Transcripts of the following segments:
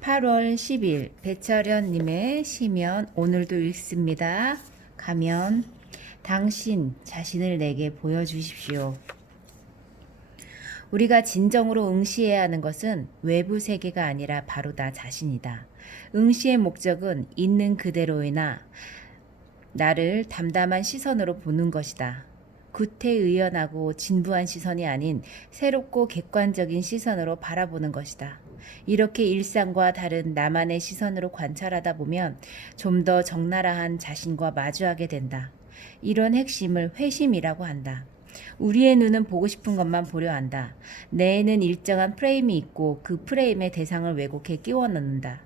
8월 10일 배철현님의 시면 오늘도 읽습니다. 가면 당신 자신을 내게 보여주십시오. 우리가 진정으로 응시해야 하는 것은 외부 세계가 아니라 바로 나 자신이다. 응시의 목적은 있는 그대로이나 나를 담담한 시선으로 보는 것이다. 구태의연하고 진부한 시선이 아닌 새롭고 객관적인 시선으로 바라보는 것이다. 이렇게 일상과 다른 나만의 시선으로 관찰하다 보면 좀 더 적나라한 자신과 마주하게 된다. 이런 핵심을 회심이라고 한다. 우리의 눈은 보고 싶은 것만 보려 한다. 뇌에는 일정한 프레임이 있고 그 프레임의 대상을 왜곡해 끼워 넣는다.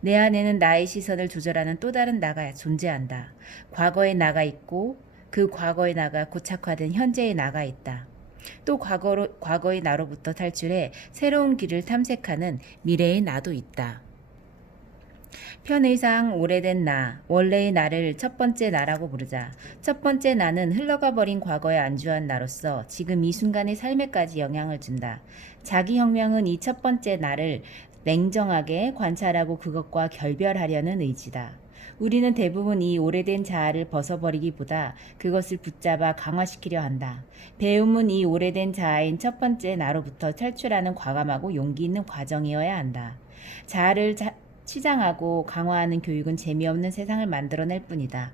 내 안에는 나의 시선을 조절하는 또 다른 나가 존재한다. 과거의 나가 있고 그 과거의 나가 고착화된 현재의 나가 있다. 또 과거의 나로부터 탈출해 새로운 길을 탐색하는 미래의 나도 있다. 편의상 오래된 나, 원래의 나를 첫 번째 나라고 부르자. 첫 번째 나는 흘러가 버린 과거에 안주한 나로서 지금 이 순간의 삶에까지 영향을 준다. 자기혁명은 이 첫 번째 나를 냉정하게 관찰하고 그것과 결별하려는 의지다. 우리는 대부분 이 오래된 자아를 벗어버리기보다 그것을 붙잡아 강화시키려 한다. 배움은 이 오래된 자아인 첫 번째 나로부터 탈출하는 과감하고 용기 있는 과정이어야 한다. 자아를 치장하고 강화하는 교육은 재미없는 세상을 만들어낼 뿐이다.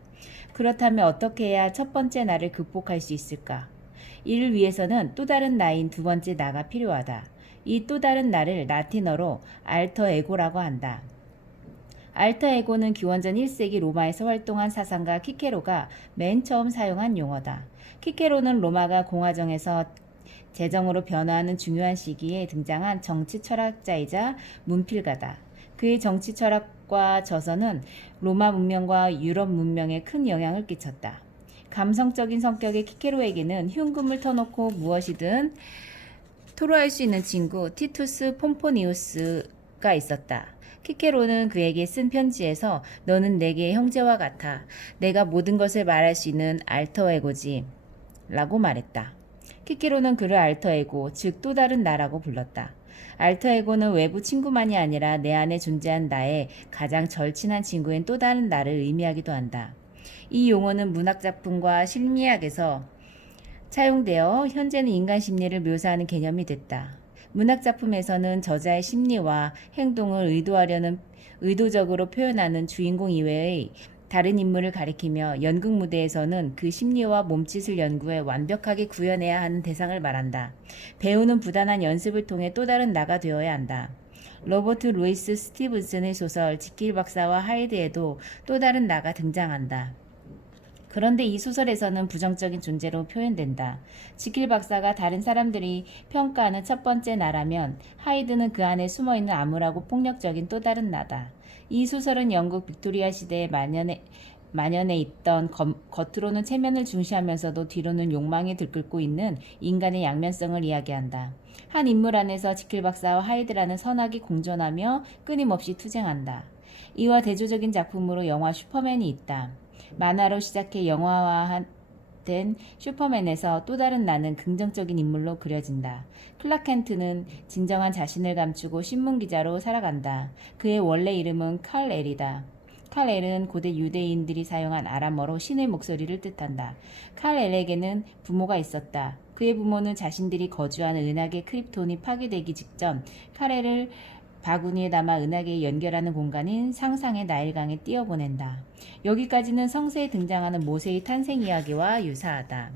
그렇다면 어떻게 해야 첫 번째 나를 극복할 수 있을까? 이를 위해서는 또 다른 나인 두 번째 나가 필요하다. 이 또 다른 나를 라틴어로 알터 에고라고 한다. 알터 에고는 기원전 1세기 로마에서 활동한 사상가 키케로가 맨 처음 사용한 용어다. 키케로는 로마가 공화정에서 제정으로 변화하는 중요한 시기에 등장한 정치 철학자이자 문필가다. 그의 정치 철학과 저서는 로마 문명과 유럽 문명에 큰 영향을 끼쳤다. 감성적인 성격의 키케로에게는 흉금을 터놓고 무엇이든 토로할 수 있는 친구 티투스 폼포니우스가 있었다. 키케로는 그에게 쓴 편지에서 너는 내게 형제와 같아. 내가 모든 것을 말할 수 있는 알터에고지 라고 말했다. 키케로는 그를 알터에고, 즉 또 다른 나라고 불렀다. 알터에고는 외부 친구만이 아니라 내 안에 존재한 나의 가장 절친한 친구인 또 다른 나를 의미하기도 한다. 이 용어는 문학작품과 심리학에서 차용되어 현재는 인간 심리를 묘사하는 개념이 됐다. 문학작품에서는 저자의 심리와 행동을 의도적으로 표현하는 주인공 이외의 다른 인물을 가리키며 연극 무대에서는 그 심리와 몸짓을 연구해 완벽하게 구현해야 하는 대상을 말한다. 배우는 부단한 연습을 통해 또 다른 나가 되어야 한다. 로버트 루이스 스티븐슨의 소설 지킬 박사와 하이드에도 또 다른 나가 등장한다. 그런데 이 소설에서는 부정적인 존재로 표현된다. 지킬 박사가 다른 사람들이 평가하는 첫 번째 나라면 하이드는 그 안에 숨어있는 암울하고 폭력적인 또 다른 나다. 이 소설은 영국 빅토리아 시대에 만연해 있던 겉으로는 체면을 중시하면서도 뒤로는 욕망에 들끓고 있는 인간의 양면성을 이야기한다. 한 인물 안에서 지킬 박사와 하이드라는 선악이 공존하며 끊임없이 투쟁한다. 이와 대조적인 작품으로 영화 슈퍼맨이 있다. 만화로 시작해 영화화된 슈퍼맨에서 또 다른 나는 긍정적인 인물로 그려진다. 클락 켄트는 진정한 자신을 감추고 신문기자로 살아간다. 그의 원래 이름은 칼 엘이다. 칼 엘은 고대 유대인들이 사용한 아람어로 신의 목소리를 뜻한다. 칼 엘에게는 부모가 있었다. 그의 부모는 자신들이 거주하는 은하계 크립톤이 파괴되기 직전 칼 엘을 바구니에 담아 은하계에 연결하는 공간인 상상의 나일강에 띄어보낸다. 여기까지는 성서에 등장하는 모세의 탄생 이야기와 유사하다.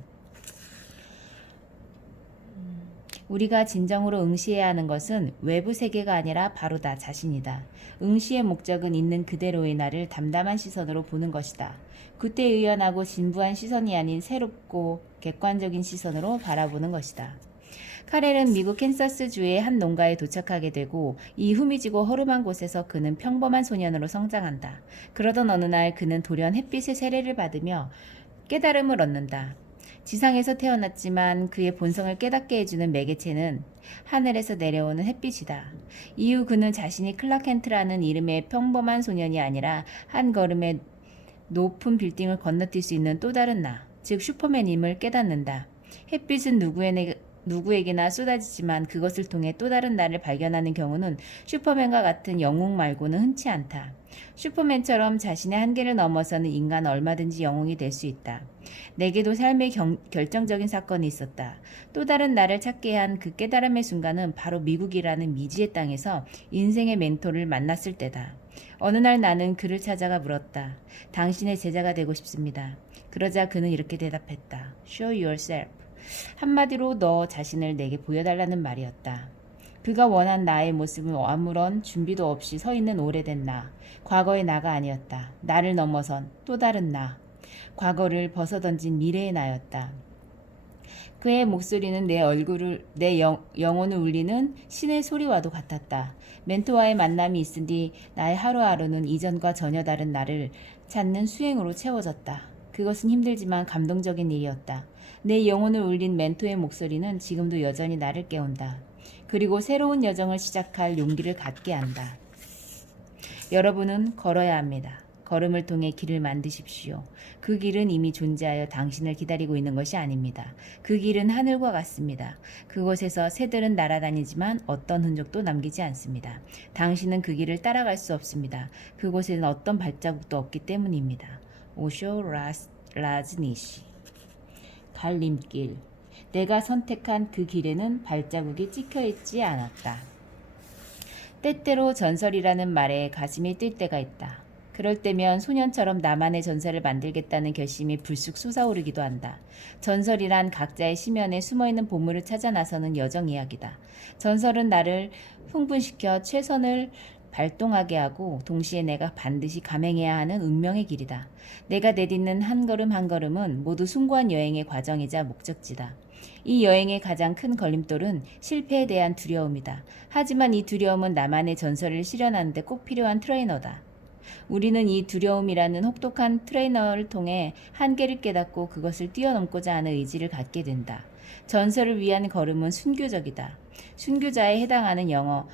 우리가 진정으로 응시해야 하는 것은 외부 세계가 아니라 바로 나 자신이다. 응시의 목적은 있는 그대로의 나를 담담한 시선으로 보는 것이다. 구태의연하고 진부한 시선이 아닌 새롭고 객관적인 시선으로 바라보는 것이다. 카렐은 미국 캔사스주의 한 농가에 도착하게 되고 이 후미지고 허름한 곳에서 그는 평범한 소년으로 성장한다. 그러던 어느 날 그는 돌연 햇빛의 세례를 받으며 깨달음을 얻는다. 지상에서 태어났지만 그의 본성을 깨닫게 해주는 매개체는 하늘에서 내려오는 햇빛이다. 이후 그는 자신이 클라켄트라는 이름의 평범한 소년이 아니라 한 걸음에 높은 빌딩을 건너뛸 수 있는 또 다른 나, 즉 슈퍼맨임을 깨닫는다. 햇빛은 누구에게나 쏟아지지만 그것을 통해 또 다른 나를 발견하는 경우는 슈퍼맨과 같은 영웅 말고는 흔치 않다. 슈퍼맨처럼 자신의 한계를 넘어서는 인간은 얼마든지 영웅이 될 수 있다. 내게도 삶의 결정적인 사건이 있었다. 또 다른 나를 찾게 한 그 깨달음의 순간은 바로 미국이라는 미지의 땅에서 인생의 멘토를 만났을 때다. 어느 날 나는 그를 찾아가 물었다. 당신의 제자가 되고 싶습니다. 그러자 그는 이렇게 대답했다. Show yourself. 한마디로 너 자신을 내게 보여달라는 말이었다. 그가 원한 나의 모습은 아무런 준비도 없이 서 있는 오래된 나. 과거의 나가 아니었다. 나를 넘어선 또 다른 나. 과거를 벗어던진 미래의 나였다. 그의 목소리는 내 영혼을 울리는 신의 소리와도 같았다. 멘토와의 만남이 있은 뒤 나의 하루하루는 이전과 전혀 다른 나를 찾는 수행으로 채워졌다. 그것은 힘들지만 감동적인 일이었다. 내 영혼을 울린 멘토의 목소리는 지금도 여전히 나를 깨운다. 그리고 새로운 여정을 시작할 용기를 갖게 한다. 여러분은 걸어야 합니다. 걸음을 통해 길을 만드십시오. 그 길은 이미 존재하여 당신을 기다리고 있는 것이 아닙니다. 그 길은 하늘과 같습니다. 그곳에서 새들은 날아다니지만 어떤 흔적도 남기지 않습니다. 당신은 그 길을 따라갈 수 없습니다. 그곳에는 어떤 발자국도 없기 때문입니다. 오쇼 라즈니시. 갈림길. 내가 선택한 그 길에는 발자국이 찍혀있지 않았다. 때때로 전설이라는 말에 가슴이 뛸 때가 있다. 그럴 때면 소년처럼 나만의 전설을 만들겠다는 결심이 불쑥 솟아오르기도 한다. 전설이란 각자의 심연에 숨어있는 보물을 찾아 나서는 여정 이야기다. 전설은 나를 흥분시켜 최선을 발동하게 하고 동시에 내가 반드시 감행해야 하는 운명의 길이다. 내가 내딛는 한 걸음 한 걸음은 모두 숭고한 여행의 과정이자 목적지다. 이 여행의 가장 큰 걸림돌은 실패에 대한 두려움이다. 하지만 이 두려움은 나만의 전설을 실현하는 데 꼭 필요한 트레이너다. 우리는 이 두려움이라는 혹독한 트레이너를 통해 한계를 깨닫고 그것을 뛰어넘고자 하는 의지를 갖게 된다. 전설을 위한 걸음은 순교적이다. 순교자에 해당하는 영어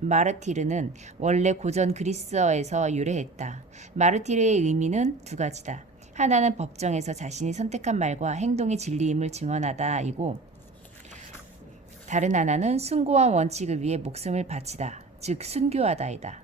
마르티르는 원래 고전 그리스어에서 유래했다. 마르티르의 의미는 두 가지다. 하나는 법정에서 자신이 선택한 말과 행동의 진리임을 증언하다이고, 다른 하나는 숭고한 원칙을 위해 목숨을 바치다, 즉 순교하다이다.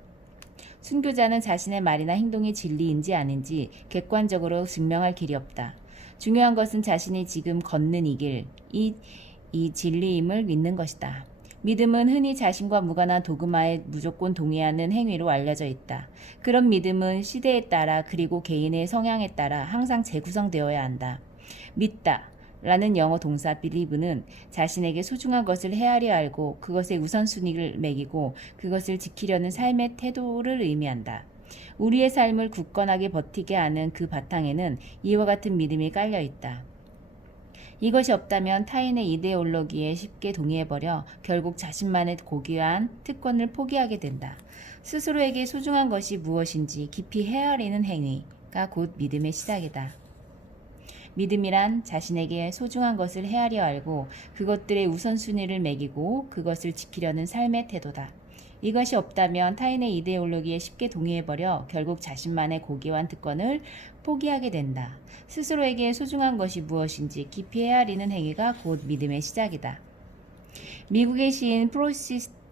순교자는 자신의 말이나 행동이 진리인지 아닌지 객관적으로 증명할 길이 없다. 중요한 것은 자신이 지금 걷는 이 길, 이 진리임을 믿는 것이다. 믿음은 흔히 자신과 무관한 도그마에 무조건 동의하는 행위로 알려져 있다. 그런 믿음은 시대에 따라 그리고 개인의 성향에 따라 항상 재구성되어야 한다. 믿다 라는 영어 동사 believe는 자신에게 소중한 것을 헤아려 알고 그것에 우선순위를 매기고 그것을 지키려는 삶의 태도를 의미한다. 우리의 삶을 굳건하게 버티게 하는 그 바탕에는 이와 같은 믿음이 깔려 있다. 이것이 없다면 타인의 이데올로기에 쉽게 동의해버려 결국 자신만의 고귀한 특권을 포기하게 된다. 스스로에게 소중한 것이 무엇인지 깊이 헤아리는 행위가 곧 믿음의 시작이다. 믿음이란 자신에게 소중한 것을 헤아려 알고 그것들의 우선순위를 매기고 그것을 지키려는 삶의 태도다. 이것이 없다면 타인의 이데올로기에 쉽게 동의해버려 결국 자신만의 고귀한 특권을 포기하게 된다. 스스로에게 소중한 것이 무엇인지 깊이 헤아리는 행위가 곧 믿음의 시작이다. 미국의 시인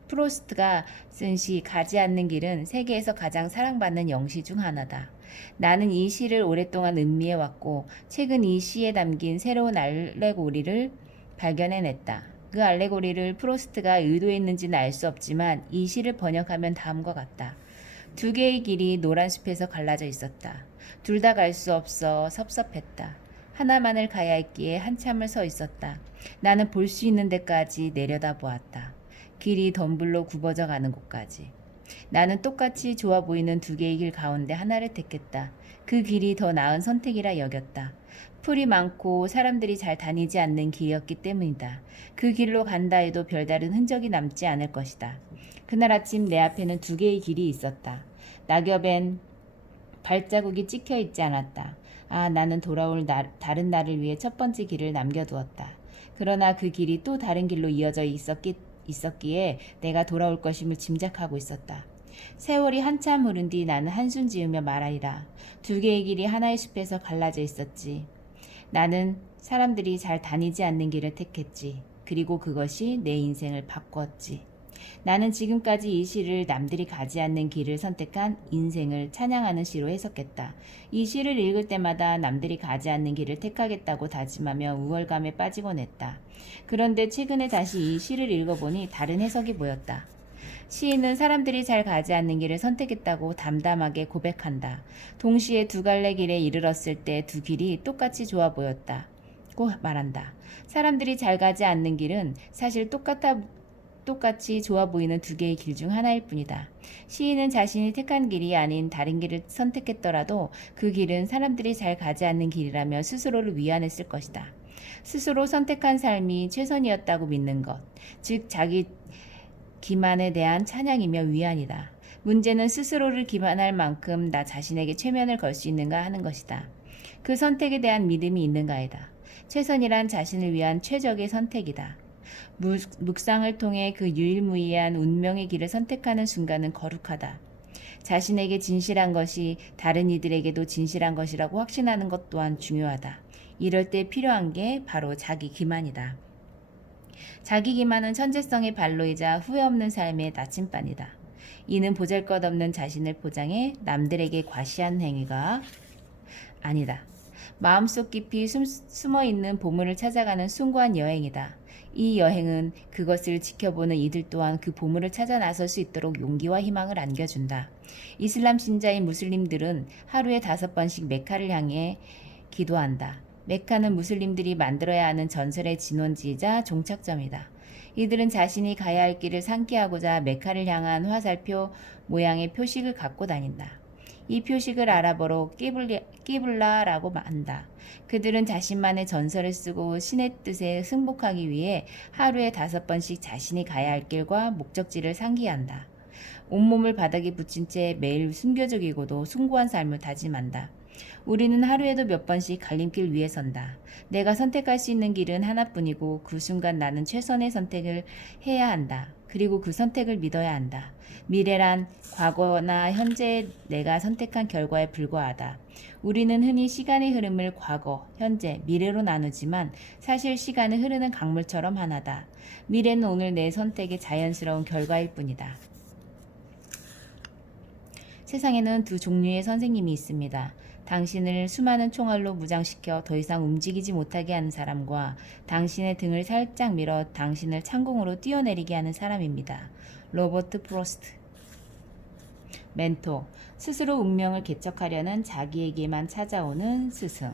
프로스트가 쓴 시 가지 않는 길은 세계에서 가장 사랑받는 영시 중 하나다. 나는 이 시를 오랫동안 음미해왔고 최근 이 시에 담긴 새로운 알레고리를 발견해냈다. 그 알레고리를 프로스트가 의도했는지는 알 수 없지만 이 시를 번역하면 다음과 같다. 두 개의 길이 노란 숲에서 갈라져 있었다. 둘 다 갈 수 없어 섭섭했다. 하나만을 가야 했기에 한참을 서 있었다. 나는 볼 수 있는 데까지 내려다보았다. 길이 덤불로 굽어져 가는 곳까지. 나는 똑같이 좋아 보이는 두 개의 길 가운데 하나를 택했다. 그 길이 더 나은 선택이라 여겼다. 풀이 많고 사람들이 잘 다니지 않는 길이었기 때문이다. 그 길로 간다 해도 별다른 흔적이 남지 않을 것이다. 그날 아침 내 앞에는 두 개의 길이 있었다. 낙엽엔 발자국이 찍혀 있지 않았다. 나는 돌아올 다른 날을 위해 첫 번째 길을 남겨두었다. 그러나 그 길이 또 다른 길로 이어져 있었기에 내가 돌아올 것임을 짐작하고 있었다. 세월이 한참 흐른 뒤 나는 한숨 지으며 말하리라. 두 개의 길이 하나의 숲에서 갈라져 있었지. 나는 사람들이 잘 다니지 않는 길을 택했지. 그리고 그것이 내 인생을 바꿨지. 나는 지금까지 이 시를 남들이 가지 않는 길을 선택한 인생을 찬양하는 시로 해석했다. 이 시를 읽을 때마다 남들이 가지 않는 길을 택하겠다고 다짐하며 우월감에 빠지곤 했다. 그런데 최근에 다시 이 시를 읽어보니 다른 해석이 보였다. 시인은 사람들이 잘 가지 않는 길을 선택했다고 담담하게 고백한다. 동시에 두 갈래 길에 이르렀을 때 두 길이 똑같이 좋아 보였다고 말한다. 사람들이 잘 가지 않는 길은 사실 똑같이 좋아 보이는 두 개의 길 중 하나일 뿐이다. 시인은 자신이 택한 길이 아닌 다른 길을 선택했더라도 그 길은 사람들이 잘 가지 않는 길이라며 스스로를 위안했을 것이다. 스스로 선택한 삶이 최선이었다고 믿는 것, 즉 자기 기만에 대한 찬양이며 위안이다. 문제는 스스로를 기만할 만큼 나 자신에게 최면을 걸 수 있는가 하는 것이다. 그 선택에 대한 믿음이 있는가이다. 최선이란 자신을 위한 최적의 선택이다. 묵상을 통해 그 유일무이한 운명의 길을 선택하는 순간은 거룩하다. 자신에게 진실한 것이 다른 이들에게도 진실한 것이라고 확신하는 것 또한 중요하다. 이럴 때 필요한 게 바로 자기 기만이다. 자기 기만은 천재성의 발로이자 후회 없는 삶의 나침반이다. 이는 보잘것없는 자신을 포장해 남들에게 과시한 행위가 아니다. 마음속 깊이 숨어있는 보물을 찾아가는 숭고한 여행이다. 이 여행은 그것을 지켜보는 이들 또한 그 보물을 찾아 나설 수 있도록 용기와 희망을 안겨준다. 이슬람 신자인 무슬림들은 하루에 5번씩 메카를 향해 기도한다. 메카는 무슬림들이 만들어야 하는 전설의 진원지이자 종착점이다. 이들은 자신이 가야 할 길을 상기하고자 메카를 향한 화살표 모양의 표식을 갖고 다닌다. 이 표식을 아랍어로 끼블라라고 한다. 그들은 자신만의 전설을 쓰고 신의 뜻에 승복하기 위해 하루에 5번씩 자신이 가야 할 길과 목적지를 상기한다. 온몸을 바닥에 붙인 채 매일 순교적이고도 숭고한 삶을 다짐한다. 우리는 하루에도 몇 번씩 갈림길 위에 선다. 내가 선택할 수 있는 길은 하나뿐이고 그 순간 나는 최선의 선택을 해야 한다. 그리고 그 선택을 믿어야 한다. 미래란 과거나 현재 내가 선택한 결과에 불과하다. 우리는 흔히 시간의 흐름을 과거, 현재, 미래로 나누지만 사실 시간은 흐르는 강물처럼 하나다. 미래는 오늘 내 선택의 자연스러운 결과일 뿐이다. 세상에는 두 종류의 선생님이 있습니다. 당신을 수많은 총알로 무장시켜 더 이상 움직이지 못하게 하는 사람과 당신의 등을 살짝 밀어 당신을 창공으로 뛰어내리게 하는 사람입니다. 로버트 프로스트. 멘토. 스스로 운명을 개척하려는 자기에게만 찾아오는 스승.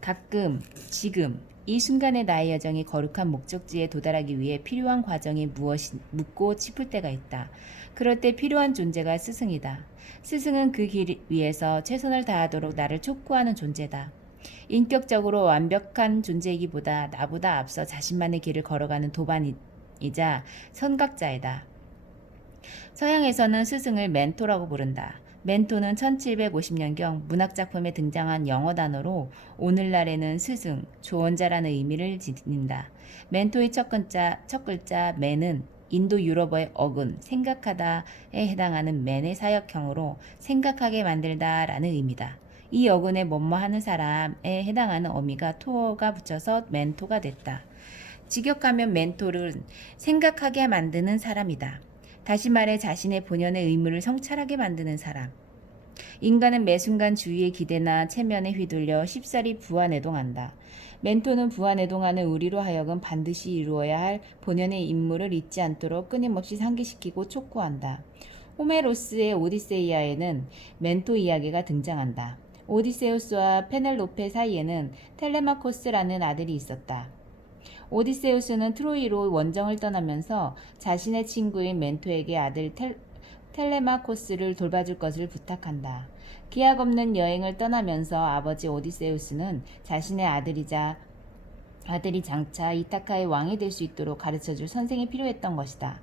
가끔, 지금, 이 순간의 나의 여정이 거룩한 목적지에 도달하기 위해 필요한 과정이 무엇이 묻고 짚을 때가 있다. 그럴 때 필요한 존재가 스승이다. 스승은 그 길 위에서 최선을 다하도록 나를 촉구하는 존재다. 인격적으로 완벽한 존재이기보다 나보다 앞서 자신만의 길을 걸어가는 도반이자 선각자이다. 서양에서는 스승을 멘토라고 부른다. 멘토는 1750년경 문학작품에 등장한 영어 단어로 오늘날에는 스승, 조언자라는 의미를 지닌다. 멘토의 첫 글자 맨은 인도 유럽어의 어근, 생각하다에 해당하는 맨의 사역형으로 생각하게 만들다라는 의미다. 이 어근에 뭐뭐하는 사람에 해당하는 어미가 토어가 붙여서 멘토가 됐다. 직역하면 멘토는 생각하게 만드는 사람이다. 다시 말해 자신의 본연의 의무를 성찰하게 만드는 사람. 인간은 매 순간 주위의 기대나 체면에 휘둘려 쉽사리 부안해동한다. 멘토는 부안해동하는 우리로 하여금 반드시 이루어야 할 본연의 임무를 잊지 않도록 끊임없이 상기시키고 촉구한다. 호메로스의 오디세이아에는 멘토 이야기가 등장한다. 오디세우스와 페넬로페 사이에는 텔레마코스라는 아들이 있었다. 오디세우스는 트로이로 원정을 떠나면서 자신의 친구인 멘토에게 아들 텔레마코스를 돌봐줄 것을 부탁한다. 기약 없는 여행을 떠나면서 아버지 오디세우스는 자신의 아들이 장차 이타카의 왕이 될 수 있도록 가르쳐줄 선생이 필요했던 것이다.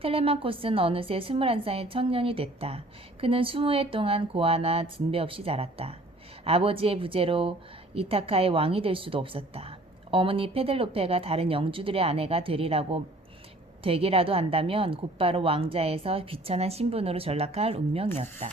텔레마코스는 어느새 21살의 청년이 됐다. 그는 20해 동안 고아나 진배 없이 자랐다. 아버지의 부재로 이타카의 왕이 될 수도 없었다. 어머니 페델로페가 다른 영주들의 아내가 되기라도 한다면 곧바로 왕자에서 비천한 신분으로 전락할 운명이었다.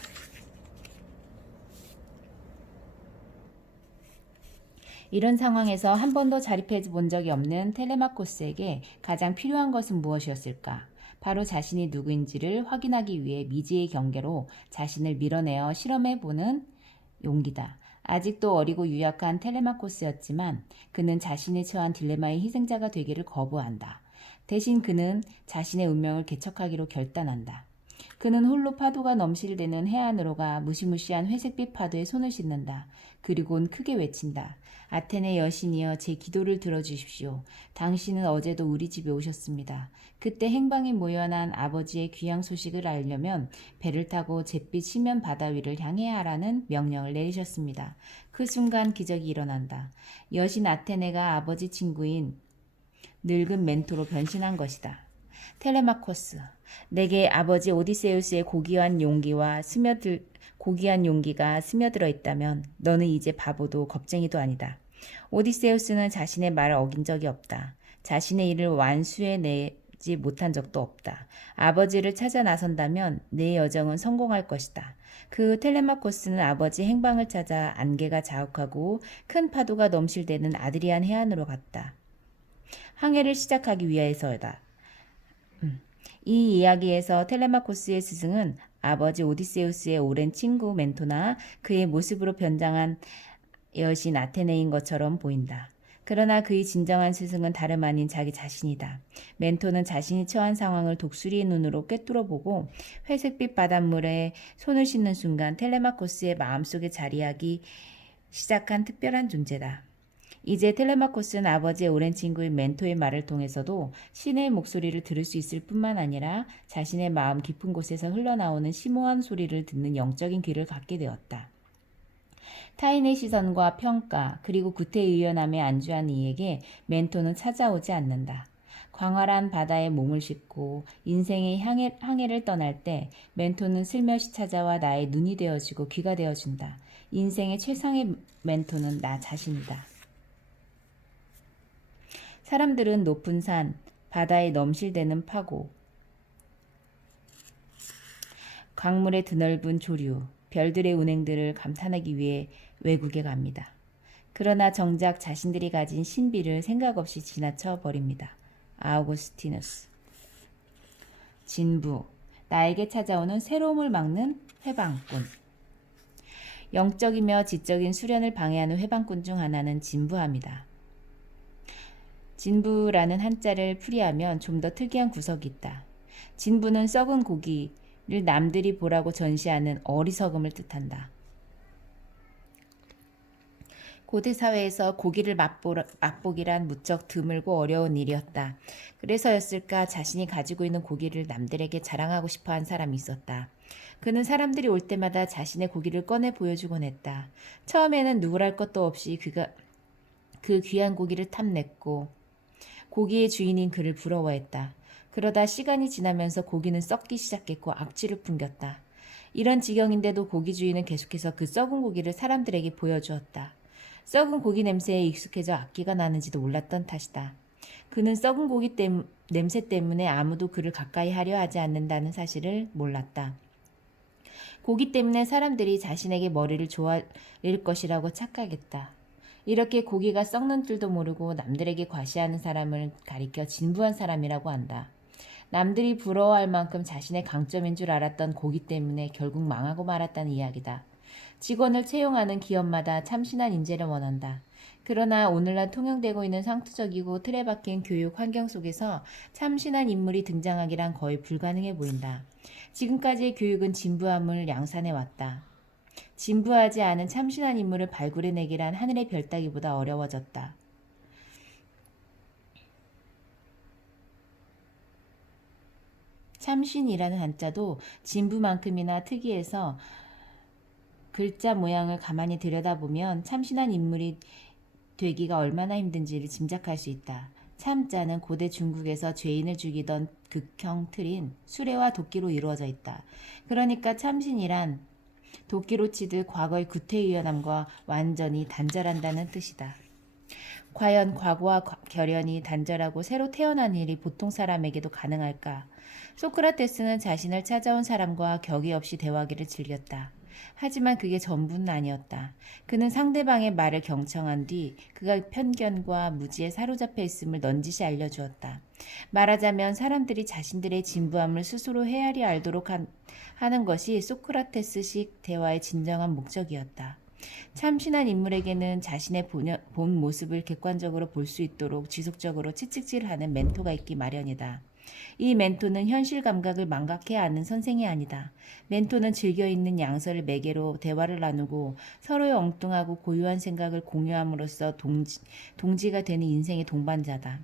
이런 상황에서 한 번도 자립해 본 적이 없는 텔레마코스에게 가장 필요한 것은 무엇이었을까? 바로 자신이 누구인지를 확인하기 위해 미지의 경계로 자신을 밀어내어 실험해 보는 용기다. 아직도 어리고 유약한 텔레마코스였지만 그는 자신이 처한 딜레마의 희생자가 되기를 거부한다. 대신 그는 자신의 운명을 개척하기로 결단한다. 그는 홀로 파도가 넘실대는 해안으로 가 무시무시한 회색빛 파도에 손을 씻는다. 그리고는 크게 외친다. 아테네 여신이여 제 기도를 들어주십시오. 당신은 어제도 우리 집에 오셨습니다. 그때 행방이 모연한 아버지의 귀향 소식을 알려면 배를 타고 잿빛 심연 바다 위를 향해야 하라는 명령을 내리셨습니다. 그 순간 기적이 일어난다. 여신 아테네가 아버지 친구인 늙은 멘토로 변신한 것이다. 텔레마코스, 내게 아버지 오디세우스의 고귀한 용기가 스며들어 있다면 너는 이제 바보도 겁쟁이도 아니다. 오디세우스는 자신의 말을 어긴 적이 없다. 자신의 일을 완수해내지 못한 적도 없다. 아버지를 찾아 나선다면 내 여정은 성공할 것이다. 그 텔레마코스는 아버지 행방을 찾아 안개가 자욱하고 큰 파도가 넘실대는 아드리안 해안으로 갔다. 항해를 시작하기 위해서다. 이 이야기에서 텔레마코스의 스승은 아버지 오디세우스의 오랜 친구 멘토나 그의 모습으로 변장한 여신 아테네인 것처럼 보인다. 그러나 그의 진정한 스승은 다름 아닌 자기 자신이다. 멘토는 자신이 처한 상황을 독수리의 눈으로 꿰뚫어보고 회색빛 바닷물에 손을 씻는 순간 텔레마코스의 마음속에 자리하기 시작한 특별한 존재다. 이제 텔레마코스는 아버지의 오랜 친구인 멘토의 말을 통해서도 신의 목소리를 들을 수 있을 뿐만 아니라 자신의 마음 깊은 곳에서 흘러나오는 심오한 소리를 듣는 영적인 귀를 갖게 되었다. 타인의 시선과 평가 그리고 구태의연함에 안주한 이에게 멘토는 찾아오지 않는다. 광활한 바다에 몸을 싣고 인생의 항해를 떠날 때 멘토는 슬며시 찾아와 나의 눈이 되어주고 귀가 되어준다. 인생의 최상의 멘토는 나 자신이다. 사람들은 높은 산, 바다에 넘실대는 파고, 강물의 드넓은 조류, 별들의 운행들을 감탄하기 위해 외국에 갑니다. 그러나 정작 자신들이 가진 신비를 생각 없이 지나쳐 버립니다. 아우구스티누스. 진부, 나에게 찾아오는 새로움을 막는 회방꾼. 영적이며 지적인 수련을 방해하는 회방꾼 중 하나는 진부합니다. 진부라는 한자를 풀이하면 좀 더 특이한 구석이 있다. 진부는 썩은 고기를 남들이 보라고 전시하는 어리석음을 뜻한다. 고대 사회에서 고기를 맛보기란 무척 드물고 어려운 일이었다. 그래서였을까 자신이 가지고 있는 고기를 남들에게 자랑하고 싶어한 사람이 있었다. 그는 사람들이 올 때마다 자신의 고기를 꺼내 보여주곤 했다. 처음에는 누구랄 것도 없이 그가 그 귀한 고기를 탐냈고 고기의 주인인 그를 부러워했다. 그러다 시간이 지나면서 고기는 썩기 시작했고 악취를 풍겼다. 이런 지경인데도 고기 주인은 계속해서 그 썩은 고기를 사람들에게 보여주었다. 썩은 고기 냄새에 익숙해져 악기가 나는지도 몰랐던 탓이다. 그는 썩은 고기 냄새 때문에 아무도 그를 가까이 하려 하지 않는다는 사실을 몰랐다. 고기 때문에 사람들이 자신에게 머리를 조아릴 것이라고 착각했다. 이렇게 고기가 썩는 줄도 모르고 남들에게 과시하는 사람을 가리켜 진부한 사람이라고 한다. 남들이 부러워할 만큼 자신의 강점인 줄 알았던 고기 때문에 결국 망하고 말았다는 이야기다. 직원을 채용하는 기업마다 참신한 인재를 원한다. 그러나 오늘날 통용되고 있는 상투적이고 틀에 박힌 교육 환경 속에서 참신한 인물이 등장하기란 거의 불가능해 보인다. 지금까지의 교육은 진부함을 양산해왔다. 진부하지 않은 참신한 인물을 발굴해내기란 하늘의 별 따기보다 어려워졌다. 참신이라는 한자도 진부만큼이나 특이해서 글자 모양을 가만히 들여다보면 참신한 인물이 되기가 얼마나 힘든지를 짐작할 수 있다. 참자는 고대 중국에서 죄인을 죽이던 극형 틀인 수레와 도끼로 이루어져 있다. 그러니까 참신이란 도끼로 치듯 과거의 구태의연함과 완전히 단절한다는 뜻이다. 과연 과거와 결연히 단절하고 새로 태어난 일이 보통 사람에게도 가능할까? 소크라테스는 자신을 찾아온 사람과 격이 없이 대화하기를 즐겼다. 하지만 그게 전부는 아니었다. 그는 상대방의 말을 경청한 뒤 그가 편견과 무지에 사로잡혀 있음을 넌지시 알려주었다. 말하자면 사람들이 자신들의 진부함을 스스로 헤아려 알도록 하는 것이 소크라테스식 대화의 진정한 목적이었다. 참신한 인물에게는 자신의 본 모습을 객관적으로 볼 수 있도록 지속적으로 채찍질하는 멘토가 있기 마련이다. 이 멘토는 현실 감각을 망각해 아는 선생이 아니다. 멘토는 즐겨 있는 양서를 매개로 대화를 나누고 서로의 엉뚱하고 고유한 생각을 공유함으로써 동지가 되는 인생의 동반자다.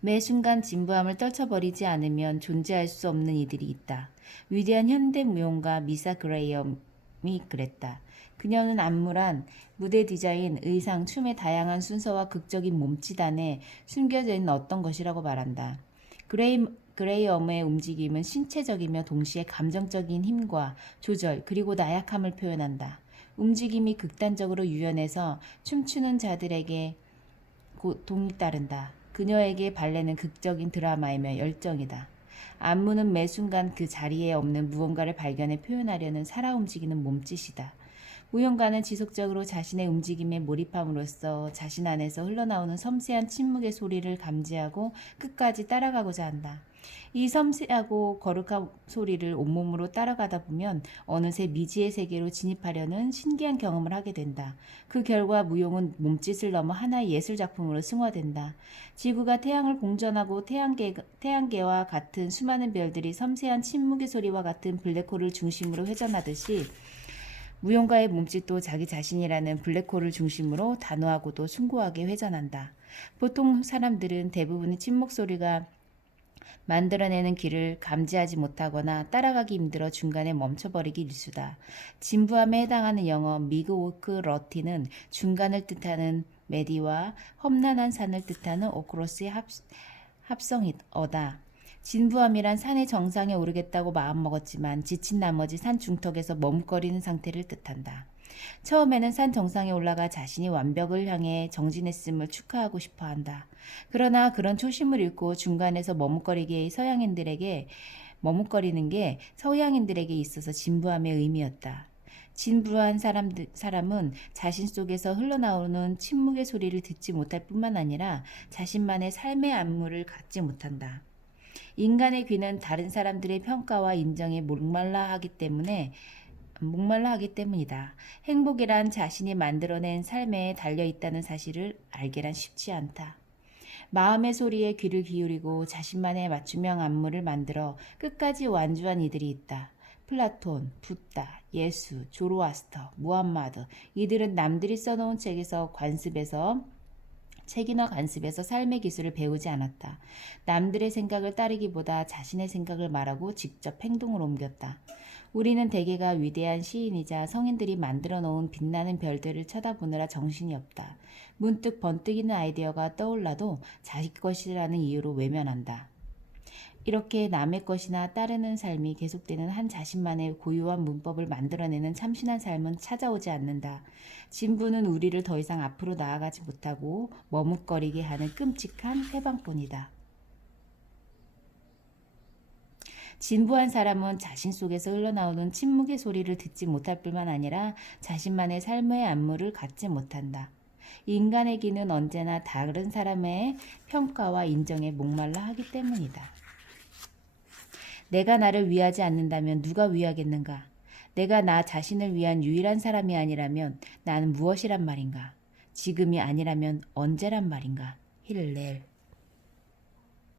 매 순간 진부함을 떨쳐버리지 않으면 존재할 수 없는 이들이 있다. 위대한 현대 무용가 미사 그레이엄이 그랬다. 그녀는 암울한 무대 디자인, 의상, 춤의 다양한 순서와 극적인 몸짓 안에 숨겨져 있는 어떤 것이라고 말한다. 그레이엄의 움직임은 신체적이며 동시에 감정적인 힘과 조절 그리고 나약함을 표현한다. 움직임이 극단적으로 유연해서 춤추는 자들에게 고통이 따른다. 그녀에게 발레는 극적인 드라마이며 열정이다. 안무는 매 순간 그 자리에 없는 무언가를 발견해 표현하려는 살아 움직이는 몸짓이다. 무용가는 지속적으로 자신의 움직임에 몰입함으로써 자신 안에서 흘러나오는 섬세한 침묵의 소리를 감지하고 끝까지 따라가고자 한다. 이 섬세하고 거룩한 소리를 온몸으로 따라가다 보면 어느새 미지의 세계로 진입하려는 신기한 경험을 하게 된다. 그 결과 무용은 몸짓을 넘어 하나의 예술작품으로 승화된다. 지구가 태양을 공전하고 태양계와 같은 수많은 별들이 섬세한 침묵의 소리와 같은 블랙홀을 중심으로 회전하듯이 무용가의 몸짓도 자기 자신이라는 블랙홀을 중심으로 단호하고도 숭고하게 회전한다. 보통 사람들은 대부분의 침묵 소리가 만들어내는 길을 감지하지 못하거나 따라가기 힘들어 중간에 멈춰버리기 일수다. 진부함에 해당하는 영어 미그워크 러티는 중간을 뜻하는 메디와 험난한 산을 뜻하는 오크로스의 합성어다. 진부함이란 산의 정상에 오르겠다고 마음먹었지만 지친 나머지 산 중턱에서 머뭇거리는 상태를 뜻한다. 처음에는 산 정상에 올라가 자신이 완벽을 향해 정진했음을 축하하고 싶어 한다. 그러나 그런 초심을 잃고 중간에서 머뭇거리는 게 서양인들에게 있어서 진부함의 의미였다. 진부한 사람은 자신 속에서 흘러나오는 침묵의 소리를 듣지 못할 뿐만 아니라 자신만의 삶의 안무를 갖지 못한다. 인간의 귀는 다른 사람들의 평가와 인정에 목말라 하기 때문이다. 행복이란 자신이 만들어낸 삶에 달려있다는 사실을 알게란 쉽지 않다. 마음의 소리에 귀를 기울이고 자신만의 맞춤형 안무를 만들어 끝까지 완주한 이들이 있다. 플라톤, 붓다, 예수, 조로아스터, 무함마드 이들은 남들이 써놓은 책이나 관습에서 삶의 기술을 배우지 않았다. 남들의 생각을 따르기보다 자신의 생각을 말하고 직접 행동으로 옮겼다. 우리는 대개가 위대한 시인이자 성인들이 만들어 놓은 빛나는 별들을 쳐다보느라 정신이 없다. 문득 번뜩이는 아이디어가 떠올라도 자기 것이라는 이유로 외면한다. 이렇게 남의 것이나 따르는 삶이 계속되는 한 자신만의 고유한 문법을 만들어내는 참신한 삶은 찾아오지 않는다. 진부는 우리를 더 이상 앞으로 나아가지 못하고 머뭇거리게 하는 끔찍한 해방뿐이다. 진부한 사람은 자신 속에서 흘러나오는 침묵의 소리를 듣지 못할 뿐만 아니라 자신만의 삶의 안무를 갖지 못한다. 인간의 귀는 언제나 다른 사람의 평가와 인정에 목말라 하기 때문이다. 내가 나를 위하지 않는다면 누가 위하겠는가? 내가 나 자신을 위한 유일한 사람이 아니라면 나는 무엇이란 말인가? 지금이 아니라면 언제란 말인가? 힐렐.